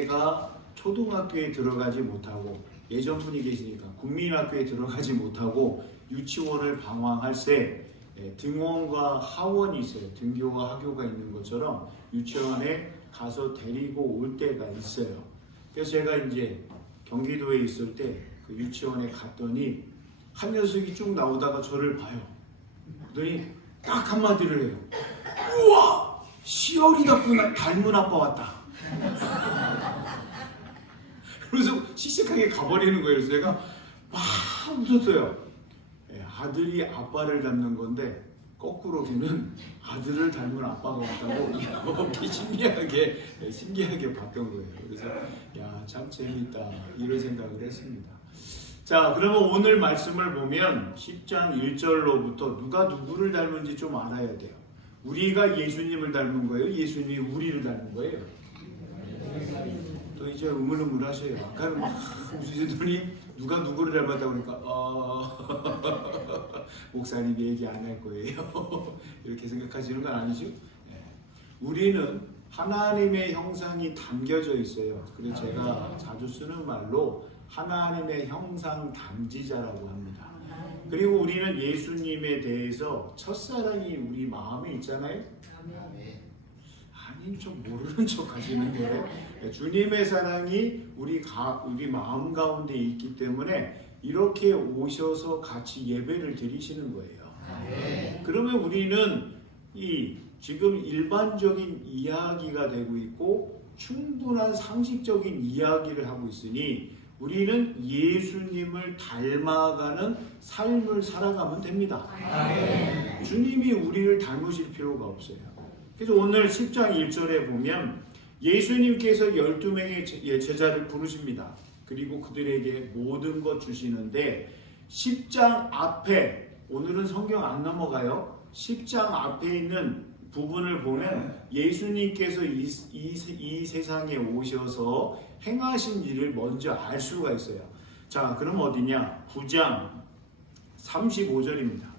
가 초등학교에 들어가지 못하고 예전 분이 계시니까 국민학교에 들어가지 못하고 유치원을 방황할 때 등원과 하원이 있어요. 등교와 하교가 있는 것처럼 유치원에 가서 데리고 올 때가 있어요. 그래서 제가 이제 경기도에 있을 때 그 유치원에 갔더니 한 녀석이 쭉 나오다가 저를 봐요. 그러더니 딱 한마디를 해요. 우와! 시열이 닮은 아빠 왔다. 그래서 씩씩하게 가버리는 거예요. 그래서 제가 막 웃었어요. 아들이 아빠를 닮는 건데 거꾸로는 아들을 닮은 아빠가 왔다고 이렇게 신기하게 봤던 거예요. 그래서 야, 참 재미있다 이런 생각을 했습니다. 자, 그러면 오늘 말씀을 보면 10장 1절로부터 누가 누구를 닮은지 좀 알아야 돼요. 우리가 예수님을 닮은 거예요? 예수님이 우리를 닮은 거예요? 또 이제 우물우물하셔요. 아까는 막 웃으시더니 누가 누구를 닮았다고 그러니까 목사님이 얘기 안 할 거예요. 이렇게 생각하시는 건 아니죠? 네. 우리는 하나님의 형상이 담겨져 있어요. 그래서 제가 자주 쓰는 말로 하나님의 형상 담지자라고 합니다. 그리고 우리는 예수님에 대해서 첫사랑이 우리 마음에 있잖아요. 아닌 척 모르는 척 하시는데 주님의 사랑이 우리 마음 가운데 있기 때문에 이렇게 오셔서 같이 예배를 드리시는 거예요. 그러면 우리는 지금 일반적인 이야기가 되고 있고 충분한 상식적인 이야기를 하고 있으니 우리는 예수님을 닮아가는 삶을 살아가면 됩니다. 주님이 우리를 닮으실 필요가 없어요. 그래서 오늘 10장 1절에 보면 예수님께서 12명의 제자를 부르십니다. 그리고 그들에게 모든 것 주시는데 10장 앞에, 오늘은 성경 안 넘어가요. 10장 앞에 있는 부분을 보면 예수님께서 이 세상에 오셔서 행하신 일을 먼저 알 수가 있어요. 자, 그럼 어디냐? 9장 35절입니다.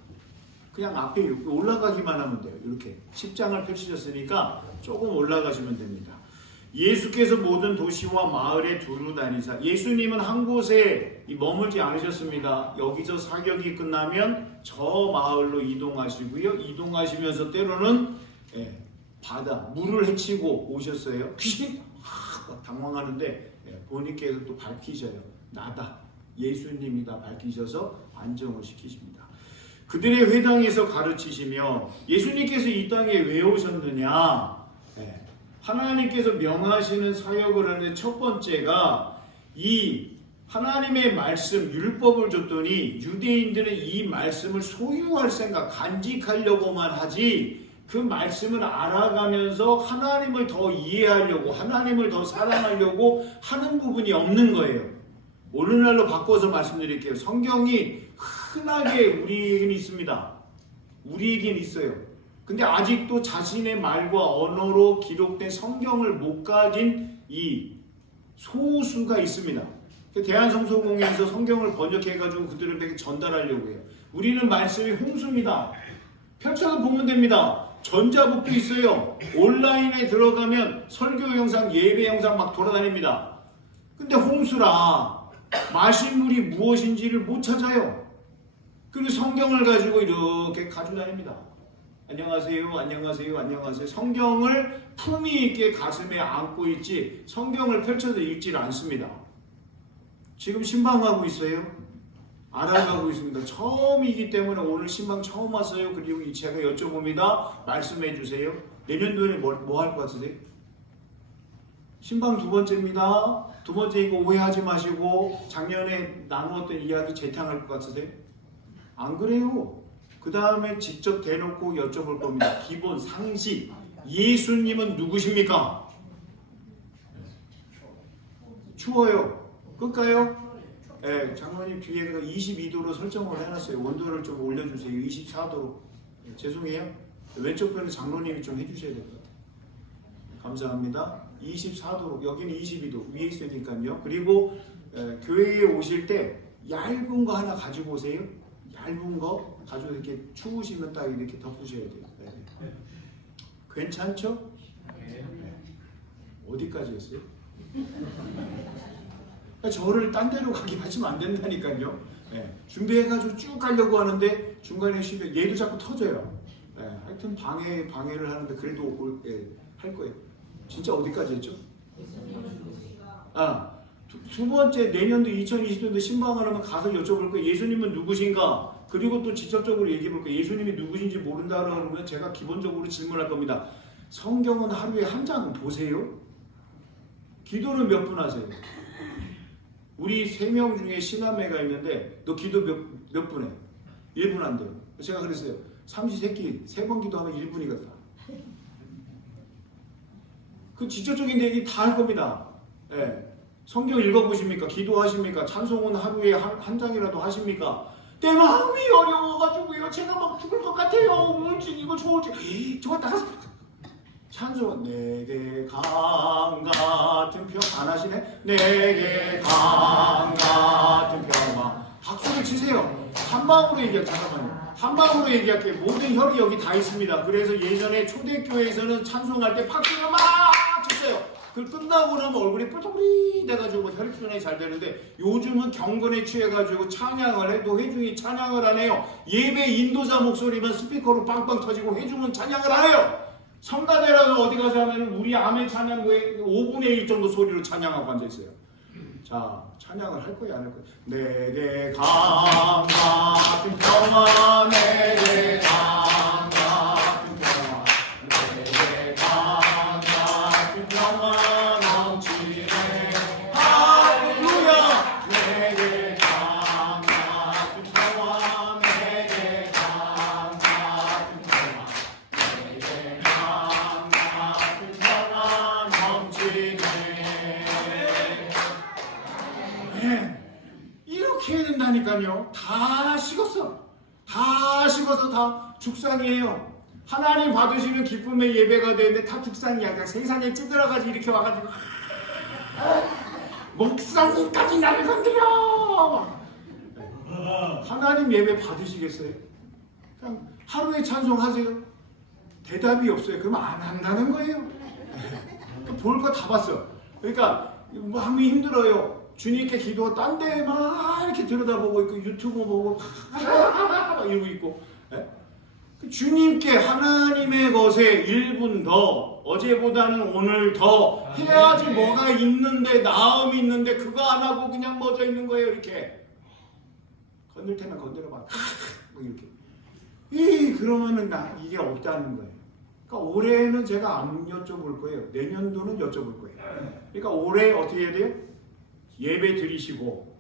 그냥 앞에 올라가기만 하면 돼요. 이렇게 10장을 펼치셨으니까 조금 올라가시면 됩니다. 예수께서 모든 도시와 마을에 두루 다니사, 예수님은 한 곳에 머물지 않으셨습니다. 여기서 사역이 끝나면 저 마을로 이동하시고요. 이동하시면서 때로는 바다, 물을 헤치고 오셨어요. 귀신 당황하는데 본인께서 또 밝히셔요. 나다, 예수님이다 밝히셔서 안정을 시키십니다. 그들의 회당에서 가르치시며, 예수님께서 이 땅에 왜 오셨느냐? 하나님께서 명하시는 사역을 하는데 첫 번째가 이 하나님의 말씀, 율법을 줬더니 유대인들은 이 말씀을 소유할 생각, 간직하려고만 하지 그 말씀을 알아가면서 하나님을 더 이해하려고, 하나님을 더 사랑하려고 하는 부분이 없는 거예요. 오늘날로 바꿔서 말씀드릴게요. 성경이 흔하게 우리에겐 있습니다. 우리에겐 있어요. 근데 아직도 자신의 말과 언어로 기록된 성경을 못 가진 이 소수가 있습니다. 대한성서공회에서 성경을 번역해가지고 그들에게 전달하려고 해요. 우리는 말씀이 홍수입니다. 펼쳐서 보면 됩니다. 전자북도 있어요. 온라인에 들어가면 설교 영상, 예배 영상 막 돌아다닙니다. 근데 홍수라 마실 물이 무엇인지를 못 찾아요. 그리고 성경을 가지고 이렇게 가지고 다닙니다. 안녕하세요, 안녕하세요, 안녕하세요. 성경을 품위 있게 가슴에 안고 있지 성경을 펼쳐서 읽질 않습니다. 지금 신방하고 있어요. 알아가고 있습니다. 처음이기 때문에 오늘 신방 처음 왔어요. 그리고 제가 여쭤봅니다. 말씀해 주세요. 내년도에 뭐 할 것 같으세요? 신방 두 번째입니다. 두 번째 이거 오해하지 마시고 작년에 나누었던 이야기 재탕할 것 같으세요? 안 그래요. 그 다음에 직접 대놓고 여쭤볼 겁니다. 기본 상식. 예수님은 누구십니까? 추워요. 끌까요? 네, 장로님 뒤에 22도로 설정을 해놨어요. 온도를 좀 올려주세요. 24도로. 죄송해요. 왼쪽 편은 장로님이 좀 해주셔야 될 것 같아요. 감사합니다. 24도로. 여기는 22도. 위에 있으니까요. 그리고 교회에 오실 때 얇은 거 하나 가지고 오세요. 얇은 거 가지고 이렇게 추우시면 딱 이렇게 덮으셔야 돼요. 괜찮죠? 어디까지 했어요? 저를 딴 데로 가게 하시면 안 된다니까요. 네. 준비해가지고 쭉 가려고 하는데 중간에 쉬면 얘도 자꾸 터져요. 네. 하여튼 방해를 하는데 그래도 할 거예요. 진짜 어디까지 했죠? 두 번째 내년도 2020년도 신방하려면 가서 여쭤볼 거예요. 예수님은 누구신가? 그리고 또 직접적으로 얘기해 볼 거예요. 예수님이 누구신지 모른다 그러면 제가 기본적으로 질문할 겁니다. 성경은 하루에 한 장 보세요? 기도는 몇 분 하세요? 우리 3명 중에 신남매가 있는데 너 기도 몇 분 해? 1분 안 돼요. 제가 그랬어요. 삼시세끼 3번 기도하면 1분이거든. 그 직접적인 얘기 다 할 겁니다. 네. 성경 읽어보십니까? 기도하십니까? 찬송은 하루에 한 장이라도 하십니까? 내 마음이 어려워가지고요. 제가 막 죽을 것 같아요. 우울증 이거 좋을지 저거 다 찬송 내게 강 같은 평 안 하시네? 내게 강 같은 평화 박수를 치세요. 한 방으로 얘기할게요. 잠깐만요. 한 방으로 얘기할게요. 모든 혈이 여기 다 있습니다. 그래서 예전에 초대교회에서는 찬송할 때 박수를 막 쳤어요. 그 끝나고 나면 얼굴이 뿔뿔이 돼가지고 혈액순환이 잘 되는데 요즘은 경건에 취해가지고 찬양을 해도 회중이 찬양을 안 해요. 예배 인도자 목소리만 스피커로 빵빵 터지고 회중은 찬양을 안 해요. 성가대라도 어디 가서 하면 우리 아멘 찬양 외에 5분의 1 정도 소리로 찬양하고 앉아있어요. 자, 찬양을 할 거야 안 할 거야? 내게 강 같은 평화 내게 강 같은 평화 내게 강 같은 평화 넘치네 할렐루야 내게 강 같은 평화 내게 강 같은 평화 내게 강 같은 평화 넘치네. 이렇게 해야 된다니까요. 다 식었어. 다 식어서 다 죽상이에요. 하나님 받으시는 기쁨의 예배가 되는데 다 죽상이야. 그냥 세상에 찌들어가지고 이렇게 와가지고 목사님까지 나를 건드려. 하나님 예배 받으시겠어요? 그냥 하루에 찬송하세요. 대답이 없어요. 그럼 안 한다는 거예요. 볼 거 다 봤어. 그러니까 마음이 힘들어요. 주님께 기도 딴 데 막 이렇게 들여다보고 있고 유튜브 보고 막 이러고 있고 주님께 하나님의 것에 1분 더 어제보다는 오늘 더 해야지 뭐가 있는데 나음이 있는데 그거 안 하고 그냥 멎어 있는 거예요. 이렇게 건들 테면 건드려봐 이렇게 그러면은 이게 없다는 거예요. 그러니까 올해는 제가 안 여쭤볼 거예요. 내년도는 여쭤볼 거예요. 그러니까 올해 어떻게 해야 돼요? 예배 드리시고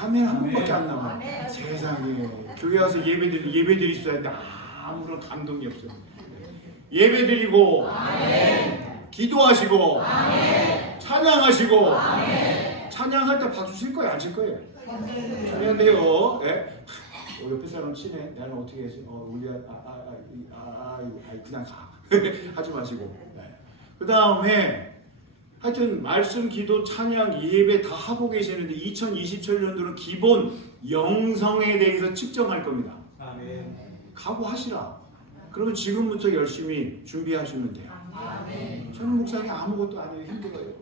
아멘 한 번밖에 안 남아요. 세상에 교회 와서 예배 드리시다 했는데 아무런 감동이 없어요. 예배 드리고 아멘. 기도하시고 아멘. 찬양하시고 아멘. 찬양할 때 박수 칠 거예요? 안 칠 거예요? 쳐야 돼요. 네? 옆에 사람 치네. 나는 어떻게 해야지? 우리 그냥 가. 하지 마시고. 네. 그 다음에 하여튼 말씀, 기도, 찬양, 예배 다 하고 계시는데 2027년도는 기본 영성에 대해서 측정할 겁니다. 아멘. 각오하시라. 그러면 지금부터 열심히 준비하시면 돼요. 아멘. 저는 목사님 아무것도 안 해요. 힘들어요.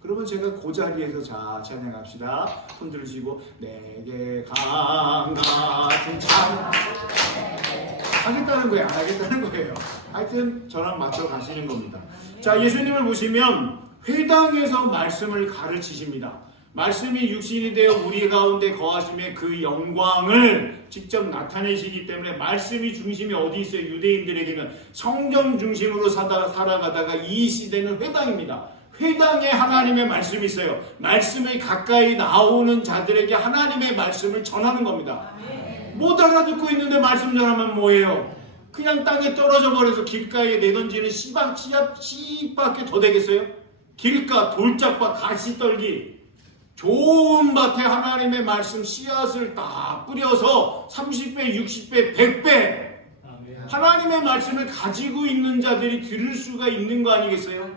그러면 제가 그 자리에서 자 찬양합시다. 손 들으시고 내게 강 같은 찬양 하겠다는 거예요. 안 하겠다는 거예요. 하여튼 저랑 맞춰 가시는 겁니다. 자, 예수님을 보시면 회당에서 말씀을 가르치십니다. 말씀이 육신이 되어 우리 가운데 거하심에 그 영광을 직접 나타내시기 때문에 말씀이 중심이 어디 있어요? 유대인들에게는 성경 중심으로 살아가다가 이 시대는 회당입니다. 회당에 하나님의 말씀이 있어요. 말씀이 가까이 나오는 자들에게 하나님의 말씀을 전하는 겁니다. 못 알아듣고 있는데 말씀 전하면 뭐예요? 그냥 땅에 떨어져 버려서 길가에 내던지는 씨밖에 더 되겠어요? 길가, 돌짝밭, 가시떨기 좋은 밭에 하나님의 말씀 씨앗을 딱 뿌려서 30배, 60배, 100배 하나님의 말씀을 가지고 있는 자들이 들을 수가 있는 거 아니겠어요?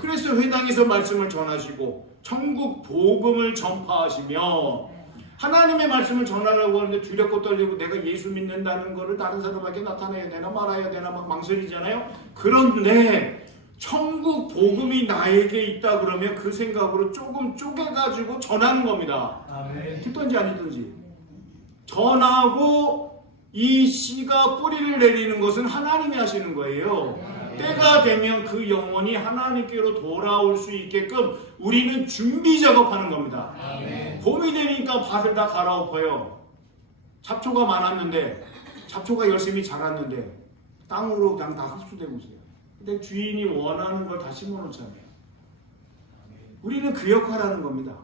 그래서 회당에서 말씀을 전하시고 천국 복음을 전파하시며 하나님의 말씀을 전하라고 하는데 두렵고 떨리고 내가 예수 믿는다는 것을 다른 사람에게 나타내야 되나 말아야 되나 막 망설이잖아요. 그런데 천국 복음이 나에게 있다 그러면 그 생각으로 조금 쪼개가지고 전하는 겁니다. 듣든지 안 듣든지. 전하고 이 씨가 뿌리를 내리는 것은 하나님이 하시는 거예요. 때가 되면 그 영혼이 하나님께로 돌아올 수 있게끔 우리는 준비 작업하는 겁니다. 봄이 되니까 밭을 다 갈아엎어요. 잡초가 많았는데, 잡초가 열심히 자랐는데 땅으로 그냥 다 흡수되고 있어요. 근데 주인이 원하는 걸 다 심어놓잖아요. 우리는 그 역할을 하는 겁니다.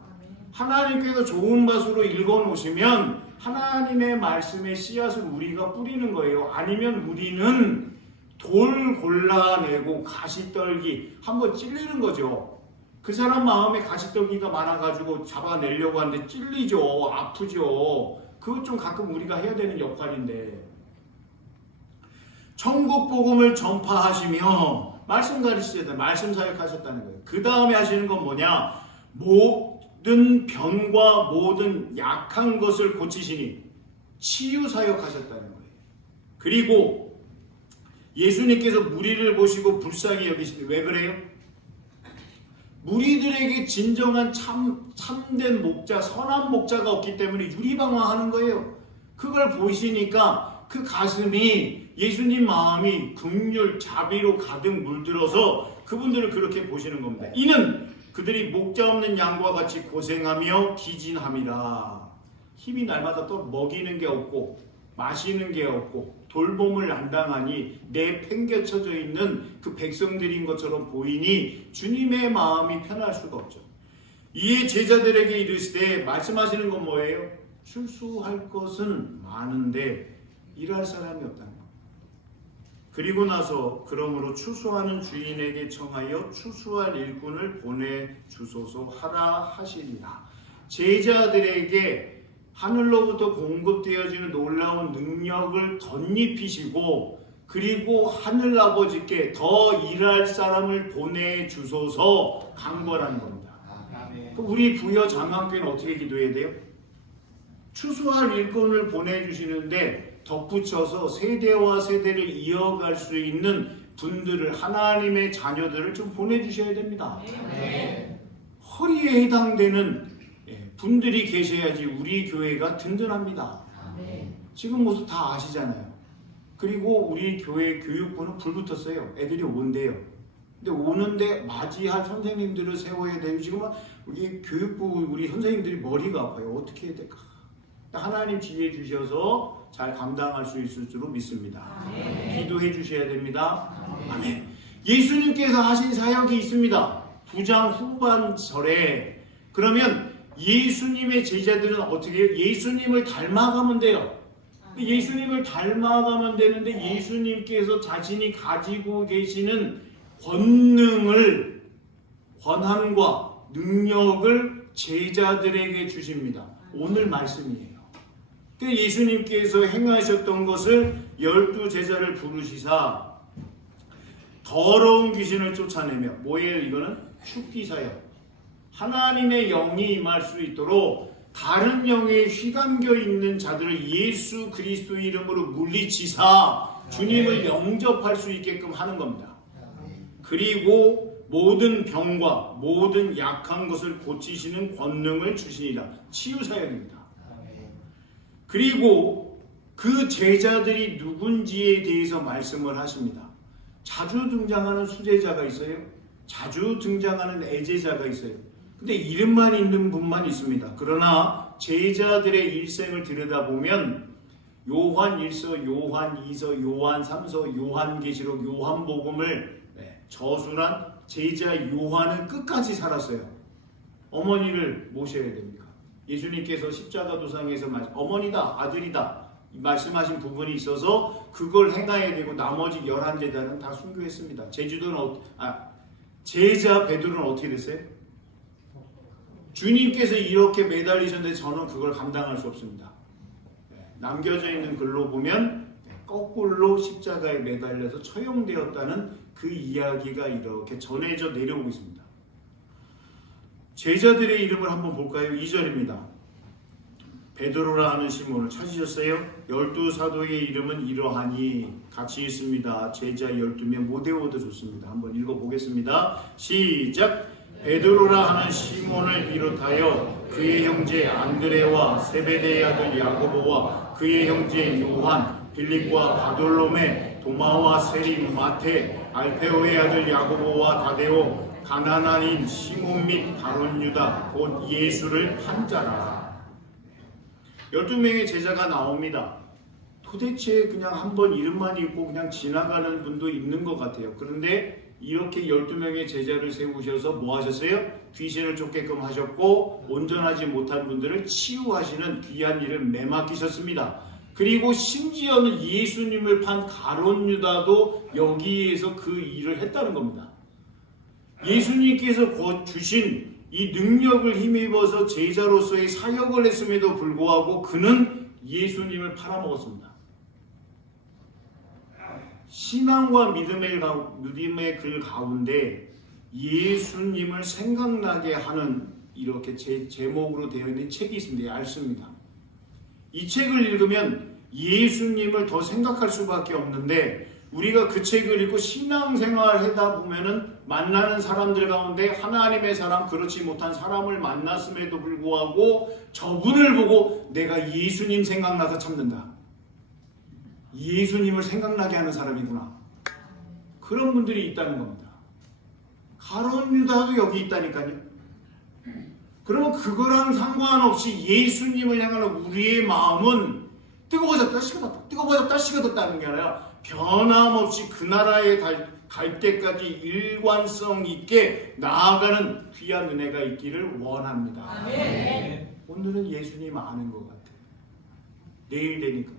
하나님께서 좋은 밭으로 읽어놓으시면 하나님의 말씀의 씨앗을 우리가 뿌리는 거예요. 아니면 우리는 돌 골라내고 가시떨기 한번 찔리는 거죠. 그 사람 마음에 가시떨기가 많아가지고 잡아내려고 하는데 찔리죠. 아프죠. 그것 좀 가끔 우리가 해야 되는 역할인데, 천국 복음을 전파하시며 말씀 가르치셔야 돼요. 말씀 사역하셨다는 거예요. 그 다음에 하시는 건 뭐냐? 모든 병과 모든 약한 것을 고치시니 치유 사역하셨다는 거예요. 그리고 예수님께서 무리를 보시고 불쌍히 여기시니 왜 그래요? 무리들에게 진정한 참된 목자, 선한 목자가 없기 때문에 유리방황하는 거예요. 그걸 보시니까 그 가슴이, 예수님 마음이 긍휼, 자비로 가득 물들어서 그분들을 그렇게 보시는 겁니다. 이는 그들이 목자 없는 양과 같이 고생하며 기진함이라. 힘이 날마다 또 먹이는 게 없고 마시는 게 없고 돌봄을 안 당하니 내팽개쳐져 있는 그 백성들인 것처럼 보이니 주님의 마음이 편할 수가 없죠. 이에 제자들에게 이르시되, 말씀하시는 건 뭐예요? 출수할 것은 많은데 일할 사람이 없다는 것. 그리고 나서 그러므로 추수하는 주인에게 청하여 추수할 일꾼을 보내주소서 하라 하시리라. 제자들에게 하늘로부터 공급되어지는 놀라운 능력을 덧입히시고, 그리고 하늘아버지께 더 일할 사람을 보내주소서 간구하라는 겁니다. 우리 부여장관교회는 어떻게 기도해야 돼요? 추수할 일꾼을 보내주시는데 덧붙여서 세대와 세대를 이어갈 수 있는 분들을, 하나님의 자녀들을 좀 보내주셔야 됩니다. 허리에 해당되는 분들이 계셔야지 우리 교회가 든든합니다. 지금 모습 다 아시잖아요. 그리고 우리 교회 교육부는 불붙었어요. 애들이 온대요. 근데 오는데 맞이할 선생님들을 세워야 돼요. 지금은 우리 교육부 우리 선생님들이 머리가 아파요. 어떻게 해야 될까? 하나님 지혜 주셔서 잘 감당할 수 있을 줄 믿습니다. 기도해 주셔야 됩니다. 아멘. 예수님께서 하신 사역이 있습니다. 9장 후반절에. 그러면 예수님의 제자들은 어떻게 해요? 예수님을 닮아가면 돼요. 예수님을 닮아가면 되는데 예수님께서 자신이 가지고 계시는 권한과 능력을 제자들에게 주십니다. 오늘 말씀이에요. 예수님께서 행하셨던 것을 12 제자를 부르시사 더러운 귀신을 쫓아내며, 뭐예요 이거는? 축기사역. 하나님의 영이 임할 수 있도록 다른 영에 휘감겨 있는 자들을 예수 그리스도 이름으로 물리치사 주님을 영접할 수 있게끔 하는 겁니다. 그리고 모든 병과 모든 약한 것을 고치시는 권능을 주시니라. 치유사역입니다. 그리고 그 제자들이 누군지에 대해서 말씀을 하십니다. 자주 등장하는 수제자가 있어요. 자주 등장하는 애제자가 있어요. 근데 이름만 있는 분만 있습니다. 그러나 제자들의 일생을 들여다보면 요한 1서, 요한 2서, 요한 3서, 요한계시록, 요한복음을 저술한 제자 요한은 끝까지 살았어요. 어머니를 모셔야 됩니까? 예수님께서 십자가 도상에서 어머니다, 아들이다 말씀하신 부분이 있어서 그걸 행해야 되고 나머지 11제자는 다 순교했습니다. 제자 베드로는 어떻게 됐어요? 주님께서 이렇게 매달리셨는데 저는 그걸 감당할 수 없습니다. 남겨져 있는 글로 보면 거꾸로 십자가에 매달려서 처형되었다는 그 이야기가 이렇게 전해져 내려오고 있습니다. 제자들의 이름을 한번 볼까요? 2절입니다. 베드로라 하는 시몬을 찾으셨어요? 12사도의 이름은 이러하니 같이 있습니다. 제자 12명 못 외워도 좋습니다. 한번 읽어보겠습니다. 시작! 베드로라 하는 시몬을 비롯하여 그의 형제 안드레와 세베대의 아들 야고보와 그의 형제 요한, 빌립과 바돌로메, 도마와 세림, 마테, 알페오의 아들 야고보와 다데오, 가나나인 시몬 및 바론 유다 곧 예수를 판 자라. 12명의 제자가 나옵니다. 도대체 그냥 한번 이름만 읽고 그냥 지나가는 분도 있는 것 같아요. 그런데 이렇게 12명의 제자를 세우셔서 뭐 하셨어요? 귀신을 쫓게끔 하셨고 온전하지 못한 분들을 치유하시는 귀한 일을 매맡기셨습니다. 그리고 심지어는 예수님을 판 가룟 유다도 여기에서 그 일을 했다는 겁니다. 예수님께서 곧 주신 이 능력을 힘입어서 제자로서의 사역을 했음에도 불구하고 그는 예수님을 팔아먹었습니다. 신앙과 믿음의 글 가운데 예수님을 생각나게 하는 이렇게 제목으로 되어 있는 책이 있습니다. 얇습니다. 이 책을 읽으면 예수님을 더 생각할 수밖에 없는데 우리가 그 책을 읽고 신앙생활을 하다 보면은 만나는 사람들 가운데 하나님의 사람, 그렇지 못한 사람을 만났음에도 불구하고 저분을 보고 내가 예수님 생각나서 참는다. 예수님을 생각나게 하는 사람이구나. 그런 분들이 있다는 겁니다. 가룟 유다도 여기 있다니까요. 그러면 그거랑 상관없이 예수님을 향하는 우리의 마음은 뜨거워졌다 식어졌다 뜨거워졌다 식어졌다는 게 아니라 변함없이 그 나라에 갈 때까지 일관성 있게 나아가는 귀한 은혜가 있기를 원합니다. 아멘. 오늘은 예수님 아는 것 같아요. 내일 되니까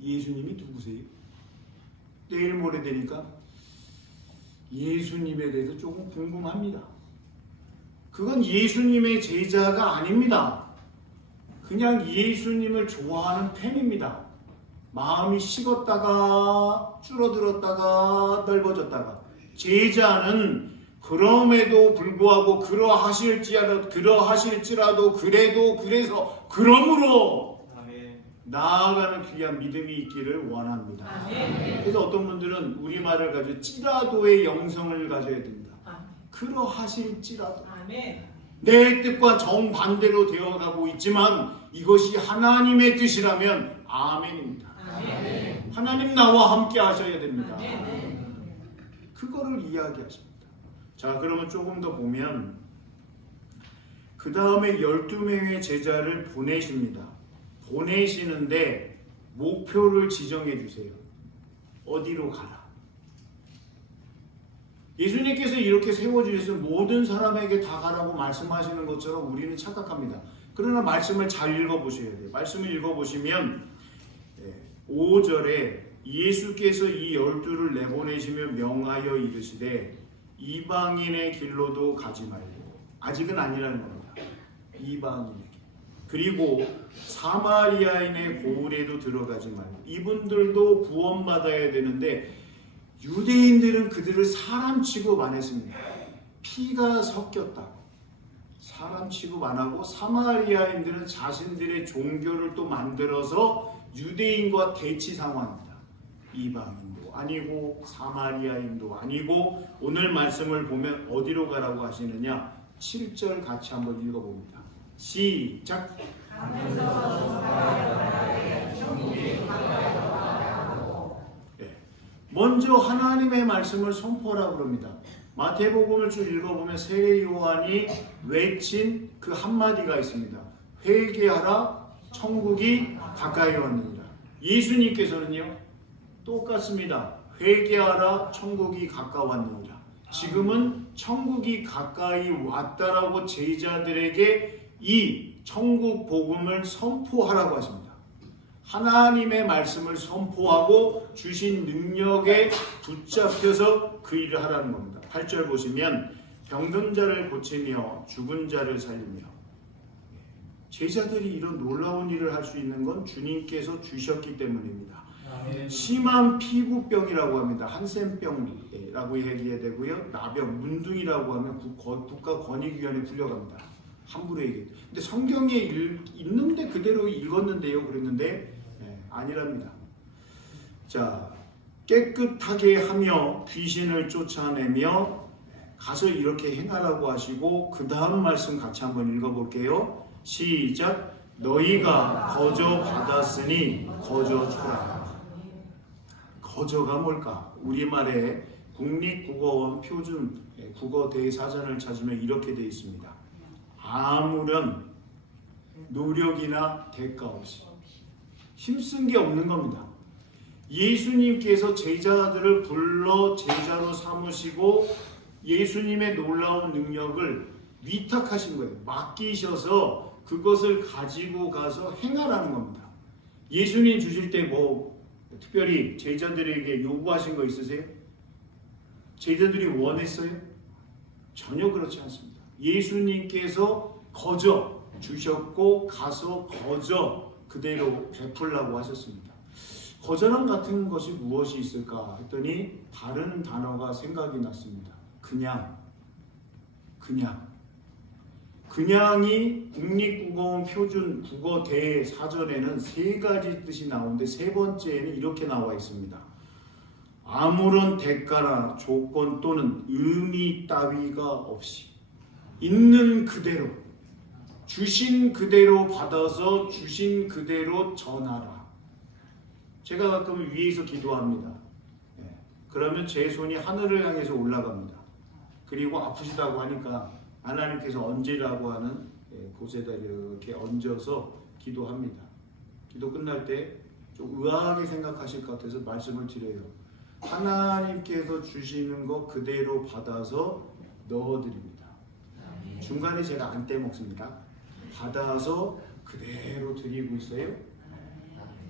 예수님이 누구세요? 내일 모레 되니까 예수님에 대해서 조금 궁금합니다. 그건 예수님의 제자가 아닙니다. 그냥 예수님을 좋아하는 팬입니다. 마음이 식었다가 줄어들었다가 넓어졌다가. 제자는 그럼에도 불구하고 그러하실지라도 그러므로 나아가는 귀한 믿음이 있기를 원합니다. 그래서 어떤 분들은 우리말을 가지고 찌라도의 영성을 가져야 됩니다. 그러하실지라도 내 뜻과 정반대로 되어가고 있지만 이것이 하나님의 뜻이라면 아멘입니다. 아멘. 하나님 나와 함께 하셔야 됩니다. 아멘. 그거를 이야기하십니다. 자, 그러면 조금 더 보면 그 다음에 12명의 제자를 보내십니다. 보내시는데 목표를 지정해 주세요. 어디로 가라. 예수님께서 이렇게 세워주셔서 모든 사람에게 다 가라고 말씀하시는 것처럼 우리는 착각합니다. 그러나 말씀을 잘 읽어보셔야 돼요. 말씀을 읽어보시면 5절에 예수께서 이 12를 내보내시며 명하여 이르시되 이방인의 길로도 가지 말고, 아직은 아니라는 겁니다. 이방인에게. 그리고 사마리아인의 고을에도 들어가지 말고. 이분들도 구원받아야 되는데 유대인들은 그들을 사람 취급 안 했습니다. 피가 섞였다고 사람 취급 안 하고, 사마리아인들은 자신들의 종교를 또 만들어서 유대인과 대치 상황입니다. 이방인도 아니고 사마리아인도 아니고. 오늘 말씀을 보면 어디로 가라고 하시느냐, 7절 같이 한번 읽어봅니다. 시작. 먼저 하나님의 말씀을 선포하라고 합니다. 마태복음을 쭉 읽어보면 세례 요한이 외친 그 한마디가 있습니다. 회개하라, 천국이 가까이 왔느니라. 예수님께서는요 똑같습니다. 회개하라, 천국이 가까웠느니라. 지금은 천국이 가까이 왔다라고 제자들에게 이 천국 복음을 선포하라고 하십니다. 하나님의 말씀을 선포하고 주신 능력에 붙잡혀서 그 일을 하라는 겁니다. 8절 보시면 병든 자를 고치며 죽은 자를 살리며. 제자들이 이런 놀라운 일을 할 수 있는 건 주님께서 주셨기 때문입니다. 심한 피부병이라고 합니다. 한센병이라고 얘기해야 되고요. 나병, 문둥이라고 하면 국가권익위원회에 불려갑니다. 함부로 얘기해. 근데 성경에 있는데 그대로 읽었는데요. 그랬는데 아니랍니다. 자, 깨끗하게 하며 귀신을 쫓아내며 가서 이렇게 행하라고 하시고 그 다음 말씀 같이 한번 읽어볼게요. 시작. 너희가 거저 받았으니 거저 주라. 거저가 뭘까? 우리말에 국립국어원 표준 국어 대사전을 찾으면 이렇게 되어 있습니다. 아무런 노력이나 대가 없이, 힘쓴 게 없는 겁니다. 예수님께서 제자들을 불러 제자로 삼으시고 예수님의 놀라운 능력을 위탁하신 거예요. 맡기셔서 그것을 가지고 가서 행하라는 겁니다. 예수님 주실 때 뭐 특별히 제자들에게 요구하신 거 있으세요? 제자들이 원했어요? 전혀 그렇지 않습니다. 예수님께서 거저 주셨고 가서 거저 그대로 베풀라고 하셨습니다. 거절함 같은 것이 무엇이 있을까 했더니 다른 단어가 생각이 났습니다. 그냥이 국립국어원 표준 국어 대사전에는 세 가지 뜻이 나오는데 세 번째에는 이렇게 나와 있습니다. 아무런 대가나 조건 또는 의미 따위가 없이 있는 그대로 주신 그대로 받아서 주신 그대로 전하라. 제가 가끔 위에서 기도합니다. 그러면 제 손이 하늘을 향해서 올라갑니다. 그리고 아프시다고 하니까 하나님께서 얹으라고 하는 곳에다 이렇게 얹어서 기도합니다. 기도 끝날 때 좀 의아하게 생각하실 것 같아서 말씀을 드려요. 하나님께서 주시는 거 그대로 받아서 넣어드립니다. 중간에 제가 안 떼먹습니다. 받아서 그대로 드리고 있어요.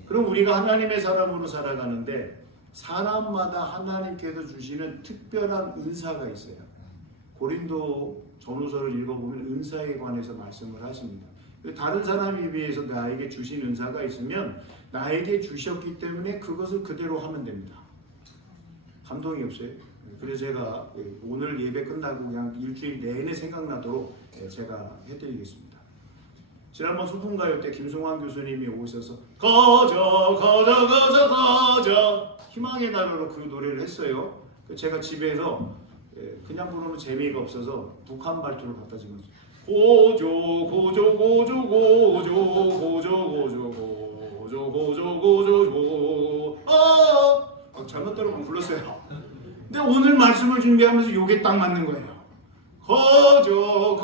그럼 우리가 하나님의 사람으로 살아가는데 사람마다 하나님께서 주시는 특별한 은사가 있어요. 고린도 전후서를 읽어보면 은사에 관해서 말씀을 하십니다. 다른 사람에 비해서 나에게 주신 은사가 있으면 나에게 주셨기 때문에 그것을 그대로 하면 됩니다. 감동이 없어요? 그래서 제가 오늘 예배 끝나고 그냥 일주일 내내 생각나도록 제가 해드리겠습니다. 지난번 소풍가요 때 김승환 교수님이 오셔서 거저 희망의 나라로 그 노래를 했어요. 제가 집에서 그냥 부르면 재미가 없어서 북한 발투를 갖다 주면서 고조 잘못 들으면 불렀어요. 근데 오늘 말씀을 준비하면서 요게 딱 맞는 거예요. 거저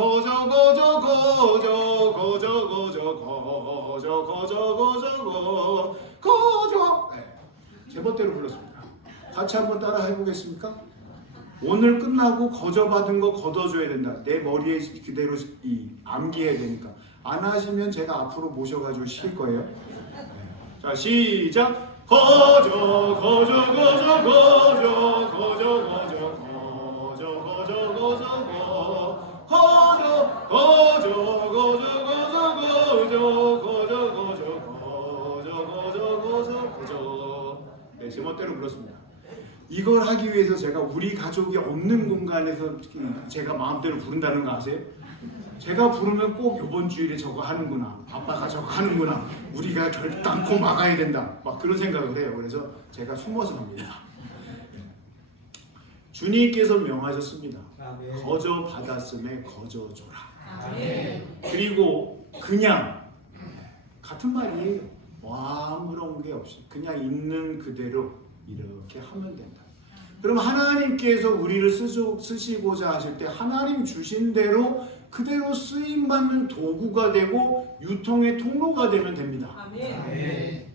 제멋대로 불렀습니다. 같이 한번 따라 해보겠습니까? 오늘 끝나고 거저 받은 거 걷어줘야 된다. 내 머리에 그대로 암기해야 되니까. 안 하시면 제가 앞으로 모셔가지고 쉴 거예요. 자, 시작. 거저 네, 제멋대로 불렀습니다. 이걸 하기 위해서 제가 우리 가족이 없는 공간에서 제가 마음대로 부른다는 거 아세요? 제가 부르면 꼭 이번 주일에 저거 하는구나, 아빠가 저거 하는구나, 우리가 결단코 막아야 된다, 막 그런 생각을 해요. 그래서 제가 숨어서 합니다. 주님께서 명하셨습니다. 거저 받았음에 거저 줘라. 그리고 그냥 같은 말이에요. 아무런 게 없이 그냥 있는 그대로 이렇게 하면 된다. 그럼 하나님께서 우리를 쓰시고자 하실 때 하나님 주신 대로 그대로 쓰임받는 도구가 되고 유통의 통로가 되면 됩니다. 아멘.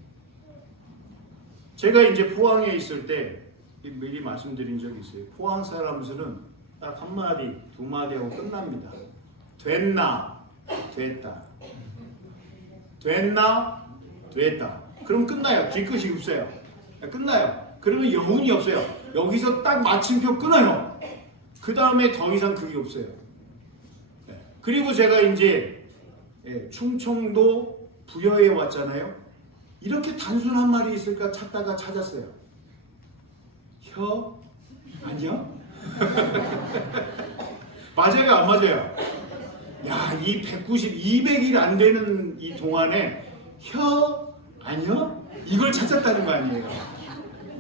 제가 이제 포항에 있을 때 미리 말씀드린 적이 있어요. 포항 사람들은 딱 한 마디, 두 마디 하고 끝납니다. 됐나? 됐다. 됐나? 됐다. 그럼 끝나요. 뒤끝이 없어요. 끝나요. 그러면 여운이 없어요. 여기서 딱 마침표 끊어요. 그 다음에 더 이상 그게 없어요. 그리고 제가 이제 충청도 부여에 왔잖아요. 이렇게 단순한 말이 있을까 찾다가 찾았어요. 혀? 아니요? 맞아요? 안 맞아요? 야, 이 190, 200일 안 되는 이 동안에 아니요? 이걸 찾았다는 거 아니에요.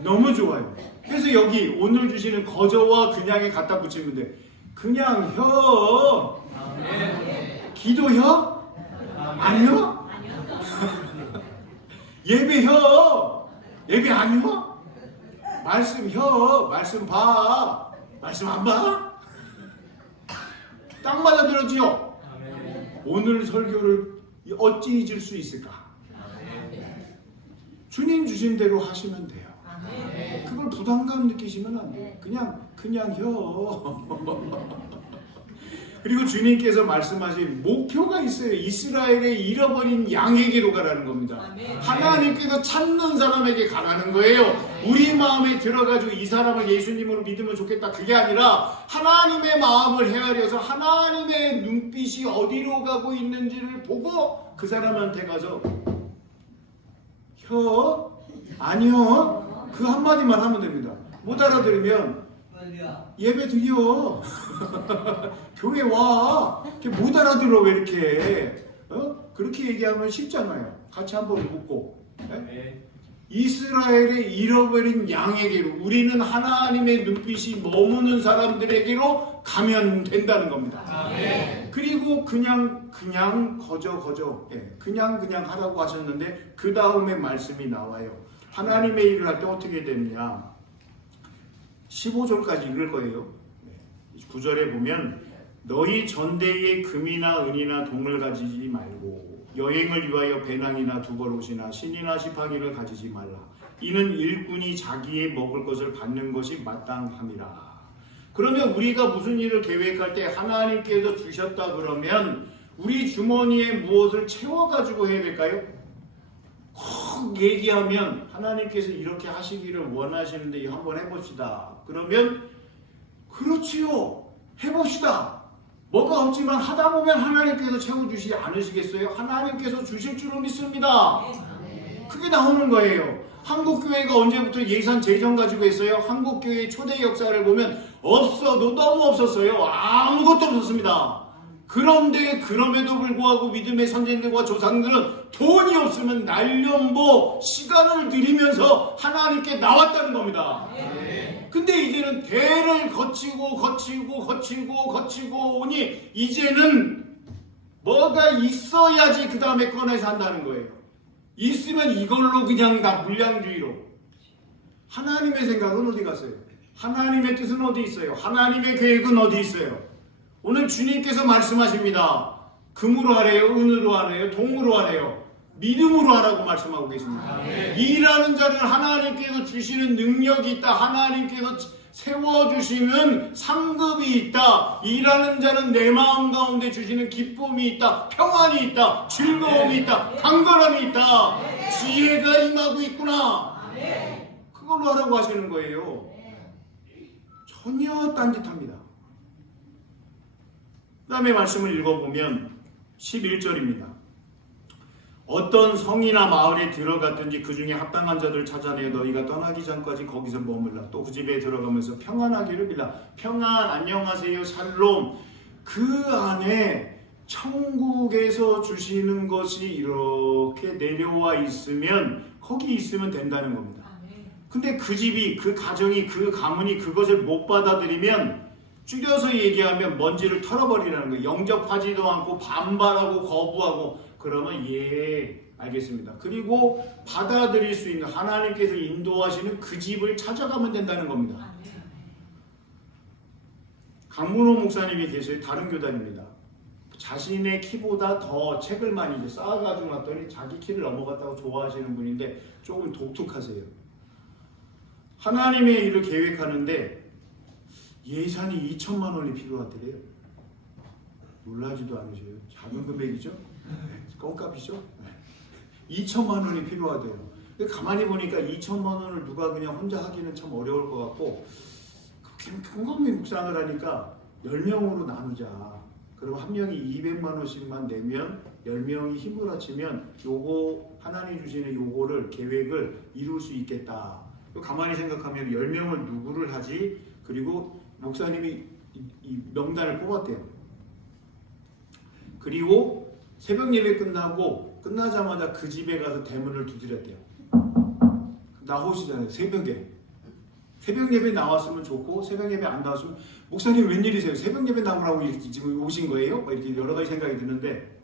너무 좋아요. 그래서 여기 오늘 주시는 거저와 그냥에 갖다 붙이면 돼. 그냥 기도혀? 아니요? 예배혀? 예배 아니요? 말씀 봐? 말씀 안 봐? 딱 맞아 들었지요? 오늘 설교를 어찌 잊을 수 있을까? 주님 주신 대로 하시면 돼요. 그걸 부담감 느끼시면 안 돼요. 그냥 그리고 주님께서 말씀하신 목표가 있어요. 이스라엘의 잃어버린 양에게로 가라는 겁니다. 하나님께서 찾는 사람에게 가라는 거예요. 우리 마음에 들어가지고 이 사람을 예수님으로 믿으면 좋겠다, 그게 아니라 하나님의 마음을 헤아려서 하나님의 눈빛이 어디로 가고 있는지를 보고 그 사람한테 가서 아니요, 그 한마디만 하면 됩니다. 못 알아들으면 예배 드려. 교회 와. 못 알아들어 왜 이렇게? 그렇게 얘기하면 쉽잖아요. 같이 한번 묻고. 네? 이스라엘의 잃어버린 양에게로, 우리는 하나님의 눈빛이 머무는 사람들에게로 가면 된다는 겁니다. 그리고 그냥 거저 그냥 하라고 하셨는데 그 다음에 말씀이 나와요. 하나님의 일을 할 때 어떻게 되느냐? 15절까지 읽을 거예요. 9절에 보면 너희 전대에 금이나 은이나 동을 가지지 말고 여행을 위하여 배낭이나 두벌옷이나 신이나 지팡이를 가지지 말라. 이는 일꾼이 자기의 먹을 것을 받는 것이 마땅함이라. 그러면 우리가 무슨 일을 계획할 때 하나님께서 주셨다 그러면 우리 주머니에 무엇을 채워가지고 해야 될까요? 콕 얘기하면 하나님께서 이렇게 하시기를 원하시는데 한번 해봅시다. 그러면 그렇지요. 해봅시다. 뭐가 없지만 하다 보면 하나님께서 채워주시지 않으시겠어요? 하나님께서 주실 줄로 믿습니다. 그게 나오는 거예요. 한국교회가 언제부터 예산 재정 가지고 했어요? 한국교회의 초대 역사를 보면 없어도 너무 없었어요. 아무것도 없었습니다. 그런데 그럼에도 불구하고 믿음의 선생들과 조상들은 돈이 없으면 날연보 시간을 들이면서 하나님께 나왔다는 겁니다. 근데 이제는 대를 거치고 오니 이제는 뭐가 있어야지 그 다음에 꺼내서 한다는 거예요. 있으면 이걸로 그냥 다 물량주의로. 하나님의 생각은 어디 갔어요? 하나님의 뜻은 어디 있어요? 하나님의 계획은 어디 있어요? 오늘 주님께서 말씀하십니다. 금으로 하래요? 은으로 하래요? 동으로 하래요? 믿음으로 하라고 말씀하고 계십니다. 일하는 자는 하나님께서 주시는 능력이 있다. 하나님께서 세워주시는 상급이 있다. 일하는 자는 내 마음 가운데 주시는 기쁨이 있다. 평안이 있다. 즐거움이 있다. 강건함이 있다. 지혜가 임하고 있구나. 그걸로 하라고 하시는 거예요. 전혀 딴짓합니다. 그 다음에 말씀을 읽어보면 11절입니다. 어떤 성이나 마을에 들어갔든지 그 중에 합당한 자들 찾아내 너희가 떠나기 전까지 거기서 머물라. 또 그 집에 들어가면서 평안하기를 빌라. 평안, 안녕하세요, 샬롬. 그 안에 천국에서 주시는 것이 이렇게 내려와 있으면 거기 있으면 된다는 겁니다. 근데 그 집이, 그 가정이, 그 가문이 그것을 못 받아들이면 줄여서 얘기하면 먼지를 털어버리라는 거예요. 영접하지도 않고 반발하고 거부하고 그러면 알겠습니다. 그리고 받아들일 수 있는 하나님께서 인도하시는 그 집을 찾아가면 된다는 겁니다. 강문호 목사님이 계세요. 다른 교단입니다. 자신의 키보다 더 책을 많이 이제 쌓아가지고 놨더니 자기 키를 넘어갔다고 좋아하시는 분인데 조금 독특하세요. 하나님의 일을 계획하는데 예산이 2천만 원이 필요하더래요. 놀라지도 않으세요? 작은 금액이죠? 껌값이죠? 2천만 원이 필요하대요. 근데 가만히 보니까 2천만 원을 누가 그냥 혼자 하기는 참 어려울 것 같고 곰곰이 묵상을 하니까 10명으로 나누자. 그럼 한 명이 200만 원씩만 내면 10명이 힘을 합치면 요거 하나님 주시는 요거를 계획을 이룰 수 있겠다. 가만히 생각하면 10명을 누구를 하지? 그리고 목사님이 이 명단을 뽑았대요. 그리고 새벽 예배 끝나자마자 그 집에 가서 대문을 두드렸대요. 나오시잖아요. 새벽에. 새벽 예배 나왔으면 좋고 새벽 예배 안 나왔으면 목사님 웬일이세요? 새벽 예배 나오라고 이렇게 지금 오신 거예요? 이렇게 여러 가지 생각이 드는데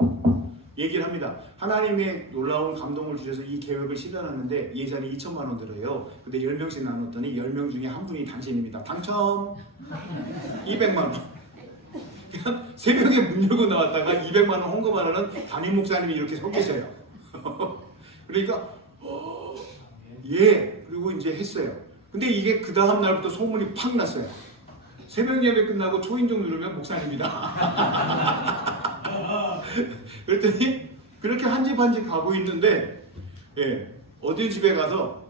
얘기를 합니다. 하나님의 놀라운 감동을 주셔서 이 계획을 실현하는데 예산이 2천만 원 들어요. 근데 10명씩 나눴더니 10명 중에 한 분이 당신입니다. 당첨! 200만 원. 그냥 새벽에 문 열고 나왔다가 200만 원 헌금하라는 담임 목사님이 이렇게 서 계셔요. 그러니까 예, 그리고 이제 했어요. 근데 이게 그 다음 날부터 소문이 팍 났어요. 새벽 예배 끝나고 초인종 누르면 목사님이다. 그랬더니 그렇게 한 집 한 집 가고 있는데 예, 어디 집에 가서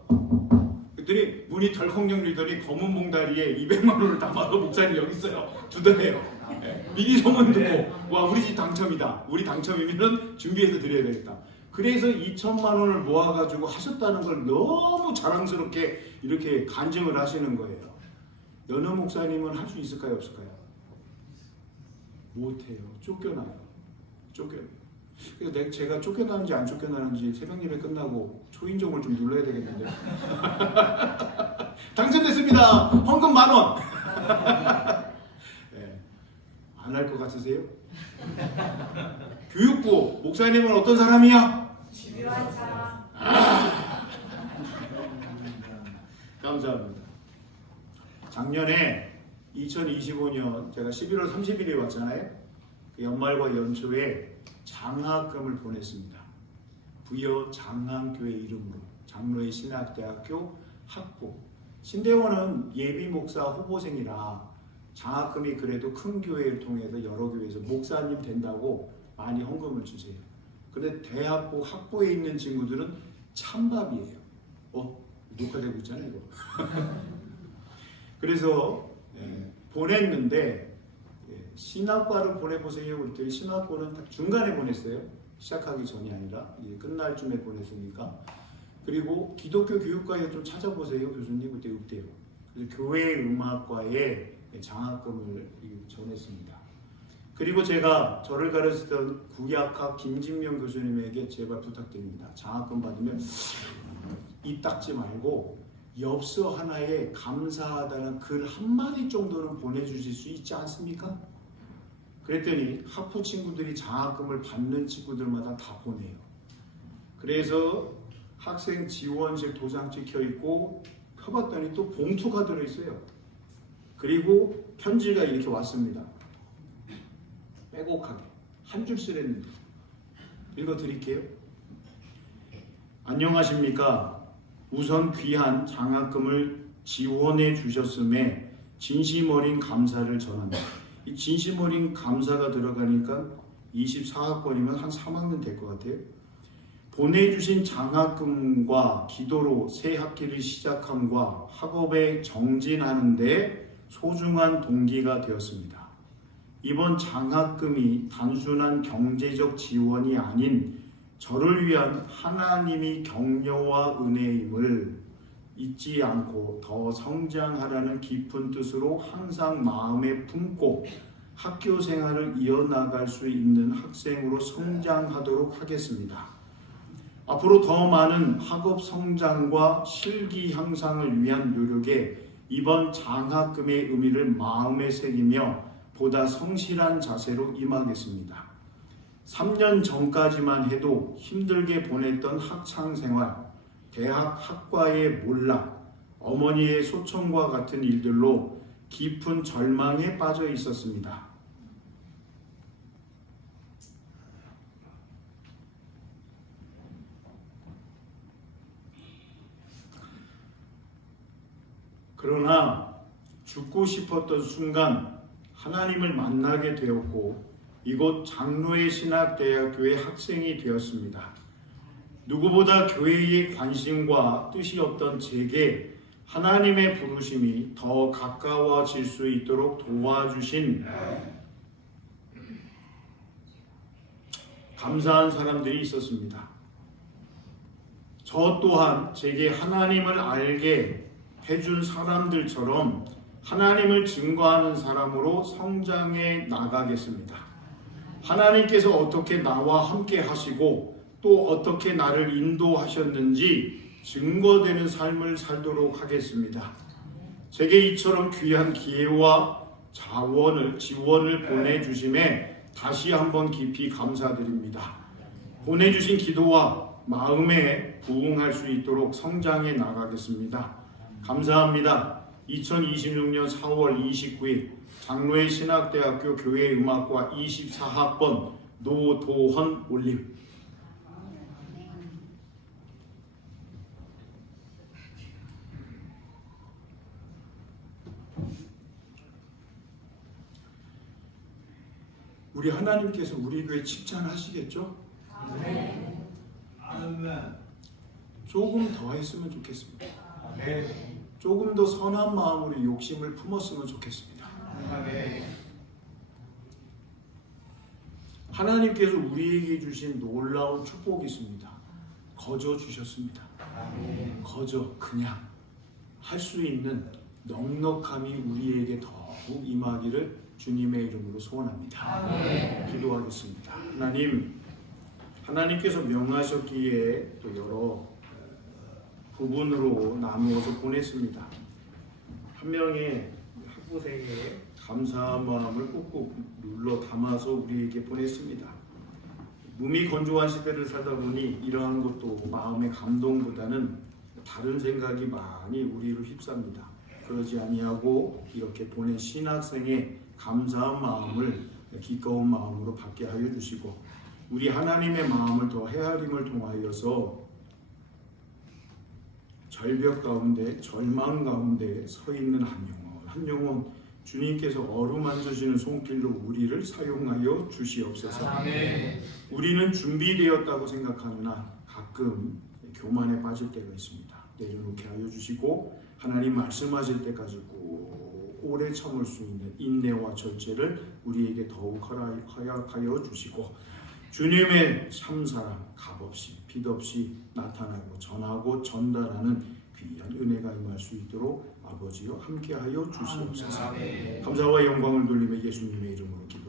그랬더니 문이 덜컥 열리더니 검은 봉다리에 200만 원을 담아서 목사님 여기 있어요. 두더래요. 예, 미리 소문 듣고 와 우리 집 당첨이다. 우리 당첨이면 준비해서 드려야 되겠다. 그래서 2천만 원을 모아가지고 하셨다는 걸 너무 자랑스럽게 이렇게 간증을 하시는 거예요. 연호 목사님은 할 수 있을까요? 없을까요? 못해요. 쫓겨나요. 그래서 제가 쫓겨나는지 안 쫓겨나는지 새벽 예배 끝나고 초인종을 좀 눌러야 되겠는데. 당첨됐습니다. 헌금 10,000원. 네. 안 할 것 같으세요? 교육부 목사님은 어떤 사람이야? 집요한 사람. 감사합니다. 작년에 2025년 제가 11월 30일에 왔잖아요. 연말과 연초에 장학금을 보냈습니다. 부여 장안교회 이름으로 장로의 신학대학교 학부. 신대원은 예비 목사 후보생이라 장학금이 그래도 큰 교회를 통해서 여러 교회에서 목사님 된다고 많이 헌금을 주세요. 그런데 대학부 학부에 있는 친구들은 찬밥이에요. 녹화되고 있잖아요 이거. 그래서 보냈는데 신학과를 보내보세요. 그랬더니 신학과는 중간에 보냈어요. 시작하기 전이 아니라 끝날 쯤에 보냈으니까. 그리고 기독교 교육과에 좀 찾아보세요. 교수님 그때 없대요. 그래서 교회 음악과에 장학금을 전했습니다. 그리고 제가 저를 가르치던 구약학 김진명 교수님에게 제발 부탁드립니다. 장학금 받으면 입 닦지 말고 엽서 하나에 감사하다는 글 한마디 정도는 보내주실 수 있지 않습니까? 그랬더니 학부 친구들이 장학금을 받는 친구들마다 다 보내요. 그래서 학생 지원실 도장 찍혀 있고 펴봤더니 또 봉투가 들어있어요. 그리고 편지가 이렇게 왔습니다. 빼곡하게 한 줄 쓰랬는데 읽어드릴게요. 안녕하십니까. 우선 귀한 장학금을 지원해 주셨음에 진심 어린 감사를 전합니다. 이 진심 어린 감사가 들어가니까 24학번이면 한 3학년 될 것 같아요. 보내주신 장학금과 기도로 새 학기를 시작함과 학업에 정진하는 데 소중한 동기가 되었습니다. 이번 장학금이 단순한 경제적 지원이 아닌 저를 위한 하나님이 격려와 은혜임을 잊지 않고 더 성장하라는 깊은 뜻으로 항상 마음에 품고 학교 생활을 이어나갈 수 있는 학생으로 성장하도록 하겠습니다. 앞으로 더 많은 학업 성장과 실기 향상을 위한 노력에 이번 장학금의 의미를 마음에 새기며 보다 성실한 자세로 임하겠습니다. 3년 전까지만 해도 힘들게 보냈던 학창생활, 대학 학과의 몰락, 어머니의 소청과 같은 일들로 깊은 절망에 빠져 있었습니다. 그러나 죽고 싶었던 순간 하나님을 만나게 되었고 이곳 장로의 신학대학교의 학생이 되었습니다. 누구보다 교회의 관심과 뜻이 없던 제게 하나님의 부르심이 더 가까워질 수 있도록 도와주신 감사한 사람들이 있었습니다. 저 또한 제게 하나님을 알게 해준 사람들처럼 하나님을 증거하는 사람으로 성장해 나가겠습니다. 하나님께서 어떻게 나와 함께 하시고 또 어떻게 나를 인도하셨는지 증거되는 삶을 살도록 하겠습니다. 제게 이처럼 귀한 기회와 지원을 보내주심에 다시 한번 깊이 감사드립니다. 보내주신 기도와 마음에 부응할 수 있도록 성장해 나가겠습니다. 감사합니다. 2026년 4월 29일 장로의 신학대학교 교회음악과 24학번 노도헌 올림. 우리 하나님께서 우리 교회 칭찬하시겠죠? 아멘. 조금 더 했으면 좋겠습니다. 조금 더 선한 마음으로 욕심을 품었으면 좋겠습니다. 하나님께서 우리에게 주신 놀라운 축복이 있습니다. 거저 주셨습니다. 거저 그냥 할 수 있는 넉넉함이 우리에게 더욱 임하기를 주님의 이름으로 소원합니다. 기도하겠습니다. 하나님께서 명하셨기에 또 여러 부분으로 나누어서 보냈습니다. 한 명의 학부생의 감사한 마음을 꾹꾹 눌러 담아서 우리에게 보냈습니다. 몸이 건조한 시대를 살다 보니 이러한 것도 마음의 감동보다는 다른 생각이 많이 우리를 휩쌉니다. 그러지 아니하고 이렇게 보낸 신학생의 감사한 마음을 기꺼운 마음으로 받게 하여 주시고 우리 하나님의 마음을 더 헤아림을 통하여서 절벽 가운데 절망 가운데 서 있는 한 영혼 주님께서 어루만져시는 손길로 우리를 사용하여 주시옵소서. 우리는 준비되었다고 생각하느나 가끔 교만에 빠질 때가 있습니다. 내려놓게 하여 주시고 하나님 말씀하실 때까지 오래 참을 수 있는 인내와 절제를 우리에게 더욱 허락하여 주시고 주님의 참사랑 값없이 빚없이 나타나고 전하고 전달하는 귀한 은혜가 임할 수 있도록 아버지여 함께하여 주시옵소서. 감사와 영광을 돌리며 예수님의 이름으로 기도합니다.